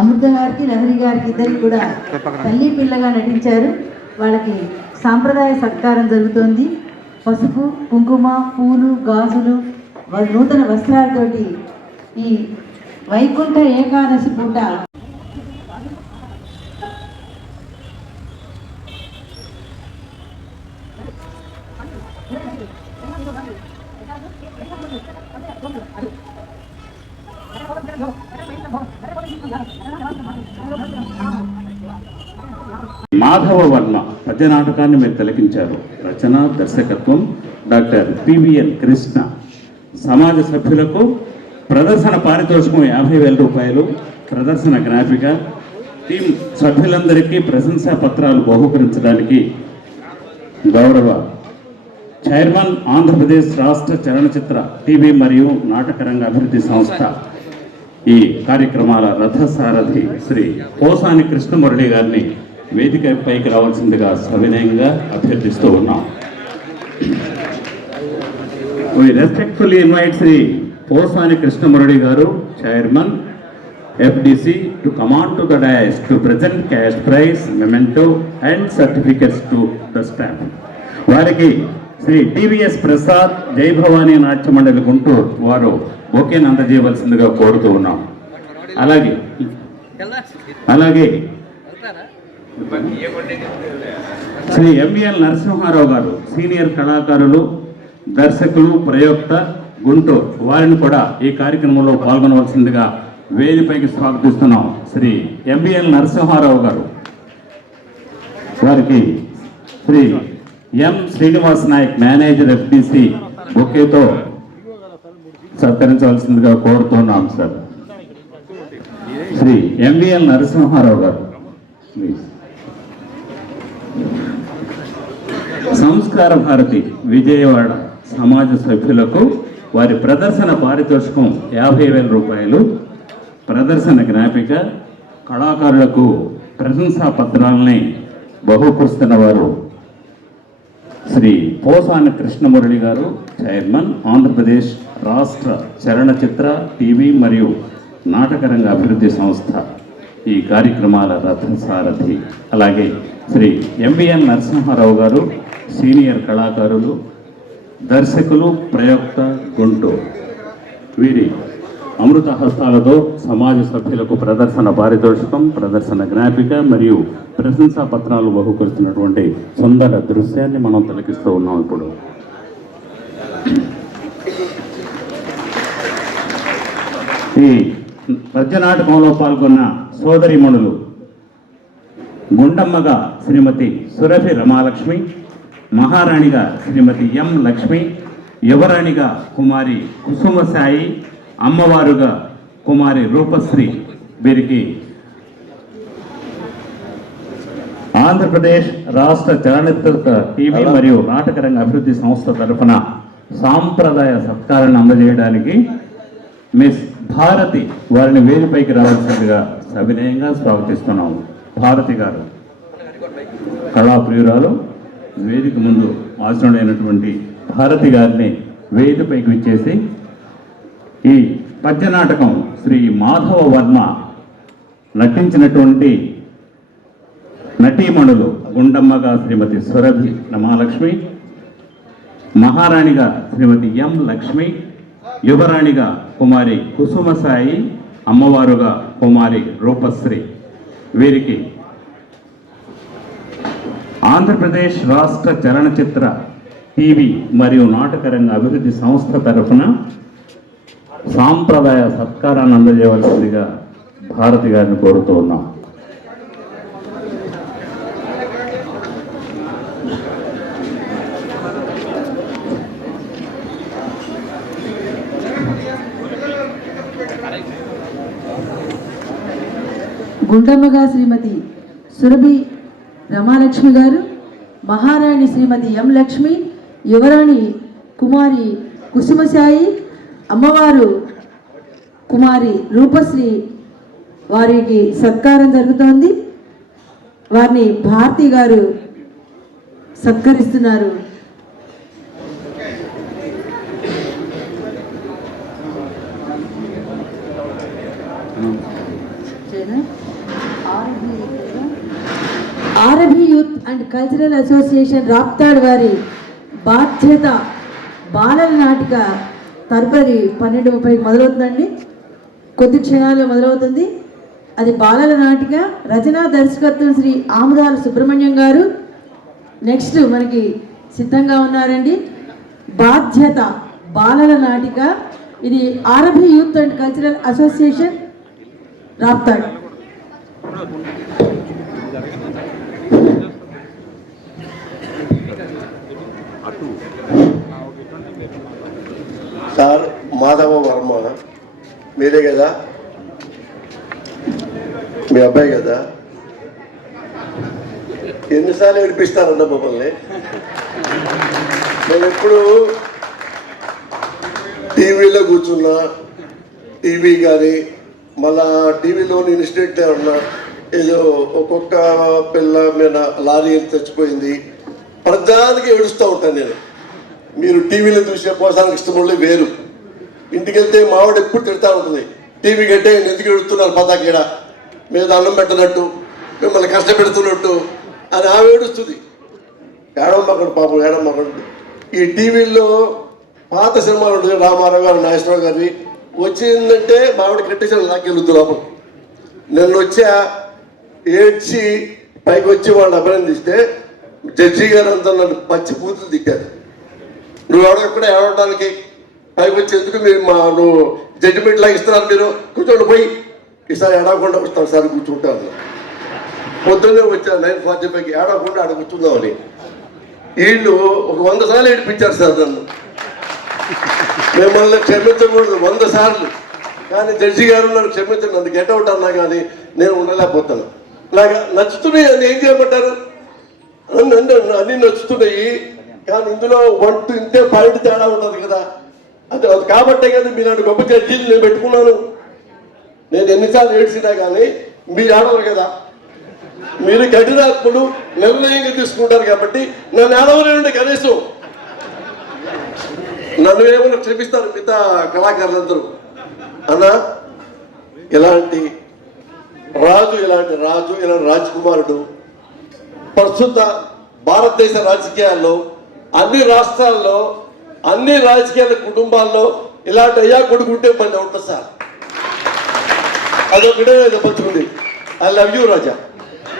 అమృత గారికి లహరి గారికి ఇద్దరికి కూడా తల్లి పిల్లగా నటించారు. వాళ్ళకి సాంప్రదాయ సత్కారం జరుగుతోంది. పసుపు కుంకుమ పూలు గాజులు నూతన వస్త్రాలతోటి ఈ వైకుంఠ ఏకాదశి పూట మాధవ వర్మ పద్య నాటకాన్ని మీరు తిలకించారు. రచన దర్శకత్వం డాక్టర్ పివిఎన్ కృష్ణ. సమాజ సభ్యులకు ప్రదర్శన పారితోషికం యాభై వేల రూపాయలు ప్రదర్శన గ్రాఫిక. టీం సభ్యులందరికీ ప్రశంసా పత్రాలు బహుకరించడానికి గౌరవ చైర్మన్ ఆంధ్రప్రదేశ్ రాష్ట్ర చలనచిత్ర టీవీ మరియు నాటకరంగ అభివృద్ధి సంస్థ ఈ కార్యక్రమాల రథసారథి శ్రీ పోసాని కృష్ణమురళి గారిని వేదిక పైకి రావాల్సిందిగా సవినయంగా అభ్యర్థిస్తూ ఉన్నాం. We respectfully invite Shri Posani Krishnamurali garu chairman FDC to command to the dais to present cash prize memento and certificates to the stamp వారికి శ్రీ టివిఎస్ ప్రసాద్ జై భవానీ నాట్య మండలి గుంటూరు వారు ఓకేని అందజేయవలసిందిగా కోరుతూ ఉన్నాం. అలాగే అలాగే. శ్రీ ఎంవిఎల్ నరసింహారావు గారు సీనియర్ కళాకారులు దర్శకులు ప్రయోక్త గుంటూరు వారిని కూడా ఈ కార్యక్రమంలో పాల్గొనవలసిందిగా వేదిపైకి స్వాగతిస్తున్నాం. శ్రీ ఎంవిఎల్ నరసింహారావు గారు. వారికి Shri M Srinivas Nayak manager FDC ఓకేతో సత్కరించవలసిందిగా కోరుతున్నాం సార్. శ్రీ ఎంవిఎల్ నరసింహారావు గారు సంస్కార భారతి విజయవాడ సమాజ సభ్యులకు వారి ప్రదర్శన పారితోషికం యాభై వేల రూపాయలు. ప్రదర్శన జ్ఞాపిక కళాకారులకు ప్రశంసా పత్రాలని బహుకరిస్తున్న వారు శ్రీ పోసాని కృష్ణమురళి గారు చైర్మన్ ఆంధ్రప్రదేశ్ రాష్ట్ర చలనచిత్ర టీవీ మరియు నాటకరంగ అభివృద్ధి సంస్థ ఈ కార్యక్రమాల రథసారథి. అలాగే శ్రీ ఎంవిఎన్ నరసింహారావు గారు సీనియర్ కళాకారులు దర్శకులు ప్రయోక్త గుంటూరు వీరి అమృత హస్తాలతో సమాజ సభ్యులకు ప్రదర్శన పారితోషికం ప్రదర్శన జ్ఞాపిక మరియు ప్రశంసా పత్రాలు బహుకరిస్తున్నటువంటి సుందర దృశ్యాన్ని మనం తిలకిస్తూ ఉన్నాం ఇప్పుడు. ఈ నాటకంలో పాల్గొన్న సోదరిమణులు గుండమ్మగా శ్రీమతి సురభి రమాలక్ష్మి మహారాణిగా శ్రీమతి ఎం లక్ష్మి యువరాణిగా కుమారి కుసుమ సాయి అమ్మవారుగా కుమారి రూపశ్రీ వీరికి ఆంధ్రప్రదేశ్ రాష్ట్ర చలనచిత్ర టీవీ మరియు నాటకరంగ అభివృద్ధి సంస్థ తరఫున సాంప్రదాయ సత్కారాన్ని అందజేయడానికి మిస్ భారతి వారిని వేదిపైకి రావాల్సిందిగా అభినయంగా స్వాగతిస్తున్నాము. భారతి గారు కళాప్రియురాలు వేదిక ముందు ఆసనుడైనటువంటి భారతి గారిని వేదిపైకి విచ్చేసి ఈ పద్య నాటకం శ్రీ మాధవ వర్మ నటించినటువంటి నటీమణులు గుండమ్మగా శ్రీమతి సురభి రమాలక్ష్మి మహారాణిగా శ్రీమతి ఎం లక్ష్మి యువరాణిగా కుమారి కుసుమసాయి అమ్మవారుగా కుమారి రూపశ్రీ. వీరికి ఆంధ్రప్రదేశ్ రాష్ట్ర చలనచిత్ర టీవీ మరియు నాటకరంగ అభివృద్ధి సంస్థ తరఫున సాంప్రదాయ సత్కారాన్ని అందజేయవలసిందిగా భారతి గారిని కోరుతూ ఉన్నాం. గుండమ్మగా శ్రీమతి సురభి రమాలక్ష్మి గారు మహారాణి శ్రీమతి ఎం లక్ష్మి యువరాణి కుమారి కుసుమసాయి అమ్మవారు కుమారి రూపశ్రీ వారికి సత్కారం జరుగుతోంది. వారిని భారతి గారు సత్కరిస్తున్నారు. వచ్చాను RB youth and cultural association Raptad వారి బాధ్యత బాలల నాటిక తదుపరి పన్నెండు ముప్పైకి మొదలవుతుందండి. కొద్ది క్షణాల్లో మొదలవుతుంది. అది బాలల నాటిక రచనా దర్శకత్వం శ్రీ ఆముదాల సుబ్రహ్మణ్యం గారు. నెక్స్ట్ మనకి సిద్ధంగా ఉన్నారండి. బాధ్యత బాలల నాటిక. ఇది RAB youth and cultural association Raptad sir Madhava Varma. మీరే కదా? మీ అబ్బాయి కదా? ఎన్నిసార్లు ఏడిపిస్తారన్న మమ్మల్ని? నేను ఎప్పుడు టీవీలో కూర్చున్నా టీవీ కానీ మళ్ళా టీవీలో ఇన్స్టిట్యూట్ ఉన్నా ఏదో ఒక్కొక్క పిల్ల మీద లారీ చచ్చిపోయింది ప్రధానికి ఏడుస్తూ ఉంటాను నేను. మీరు టీవీలో చూసే పోసానికి ఇష్టముళ్ళు వేరు. ఇంటికి వెళ్తే మావిడ ఎప్పుడు తిడతా ఉంటుంది టీవీ కంటే ఎందుకు ఎడుతున్నారు పతాకీడ మీద అన్నం పెట్టనట్టు మిమ్మల్ని కష్టపెడుతున్నట్టు అని ఆమె ఏడుస్తుంది. ఏడమ్మక్కడ పాపం ఏడమ్మక్కడ ఈ టీవీల్లో పాత సినిమాలు ఉంటుంది రామారావు గారు నాగేశ్వరరావు గారివి. వచ్చిందంటే మావిడ కట్టేసాడు లాక్కెళ్ళుద్దు లోపల నన్ను వచ్చా ఏడ్చి పైకి వచ్చి వాళ్ళు అభినందిస్తే జడ్జి గారు అంతా నన్ను పచ్చి పూతులు తిట్టారు. నువ్వు ఎవడో ఎక్కడ ఏడవడానికి పైకి వచ్చి ఎందుకు మీరు మా నువ్వు జడ్జిమెంట్ లాగా ఇస్తున్నారు మీరు? కూర్చోండి పోయి. ఈసారి ఏడవకుండా వస్తాను సార్ కూర్చుంటాను పొద్దున్నే వచ్చాను నైన్ ఫార్టీ ఫైవ్కి ఏడవకుండా ఆడ కూర్చుందామని. వీళ్ళు ఒక వంద సార్లు ఏడిపించారు సార్ నన్ను. మిమ్మల్ని క్షమించకూడదు వంద సార్లు. కానీ జడ్జి గారు నన్ను క్షమించండి నన్ను గెట్ అవుట్ అన్నా కానీ నేను ఉండలేకపోతాను. నాకు నచ్చుతున్నాయి అని ఏం చేయమంటారు? అన్ని నచ్చుతున్నాయి కానీ ఇందులో వన్ ఇంతే పాయింట్ తేడా ఉంటుంది కదా. అది అది కాబట్టే కదా మీలాంటి గొప్ప జడ్జీలు నేను పెట్టుకున్నాను. నేను ఎన్నిసార్లు ఏడ్చినా కానీ మీరు ఆడవరు కదా. మీరు కఠినాత్ములు నిర్ణయంగా తీసుకుంటారు కాబట్టి నన్ను ఆడవలేండి కనీసం. నన్ను ఏమైనా క్షమిస్తారు మిగతా కళాకారులందరూ? అన్నా ఇలాంటి రాజు ఇలాంటి రాజు ఇలాంటి రాజకుమారుడు? ప్రస్తుత భారతదేశ రాజకీయాల్లో అన్ని రాష్ట్రాల్లో అన్ని రాజకీయాల కుటుంబాల్లో ఇలాంటి అయ్యా కొడుకుంటే పని ఉంటుంది సార్. అదొకటే చెప్పచ్చుకుంది ఐ లవ్ యూ రాజా.